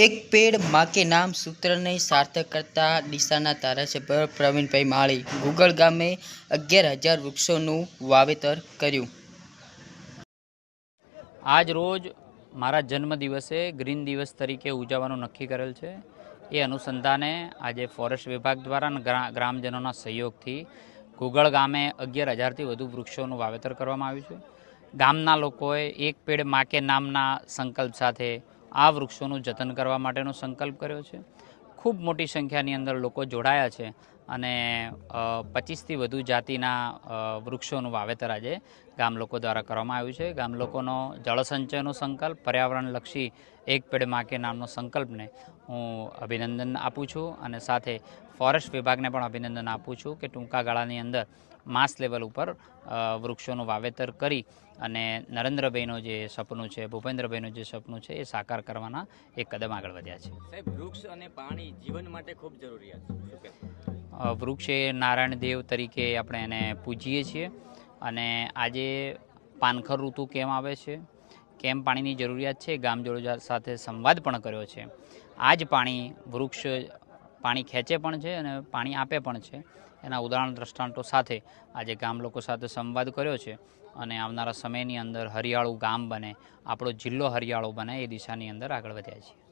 એક પેડમાં કે નામ સૂત્રને સાર્થક કરતા ડીસાના ધારાસભ્ય પ્રવીણભાઈ માળી ગુગળ ગામે અગિયાર હજાર વૃક્ષોનું વાવેતર કર્યું. આજ રોજ મારા જન્મદિવસે ગ્રીન દિવસ તરીકે ઉજવવાનું નક્કી કરેલ છે. એ અનુસંધાને આજે ફોરેસ્ટ વિભાગ દ્વારા ગ્રા- ગ્રામજનોના સહયોગથી ગુગળ ગામે અગિયાર હજારથી વધુ વૃક્ષોનું વાવેતર કરવામાં આવ્યું છે. ગામના લોકોએ એક પેડમાં કે નામના સંકલ્પ સાથે આ વૃક્ષોનું જતન કરવા માટેનો સંકલ્પ કર્યો છે. ખૂબ મોટી સંખ્યાની અંદર લોકો જોડાયા છે. અને પચીસથી વધુ જાતિના વૃક્ષોનું વાવેતર આજે ગામ લોકો દ્વારા કરવામાં આવ્યું છે. ગામ લોકોનો જળસંચયનો સંકલ્પ, પર્યાવરણલક્ષી એક પેડ માકે નામનો સંકલ્પને હું અભિનંદન આપું છું અને સાથે ફોરેસ્ટ વિભાગને પણ અભિનંદન આપું છું કે ટૂંકા ગાળાની અંદર માસ લેવલ ઉપર વૃક્ષોનું વાવેતર કરી અને નરેન્દ્રભાઈનું જે સપનું છે ભૂપેન્દ્રભાઈનું જે સપનું છે એ સાકાર કરવાના એક કદમ આગળ વધ્યા છે. સાહેબ, વૃક્ષ અને પાણી જીવન માટે ખૂબ જરૂરિયાત વૃક્ષ એ નારાયણ દેવ તરીકે આપણે એને પૂજીએ છીએ. અને આજે પાનખર ઋતુ કેમ આવે છે? કેમ પાણીની જરૂરિયાત છે? ગામજોડો સાથે સંવાદ પણ કર્યો છે. આ જ પાણી વૃક્ષ પાણી ખેંચે પણ છે અને પાણી આપે પણ છે. એના ઉદાહરણ દ્રષ્ટાંતો સાથે આજે ગામ લોકો સાથે સંવાદ કર્યો છે અને આવનારા સમયની અંદર હરિયાળું ગામ બને, આપણો જિલ્લો હરિયાળો બને એ દિશાની અંદર આગળ વધ્યા છીએ.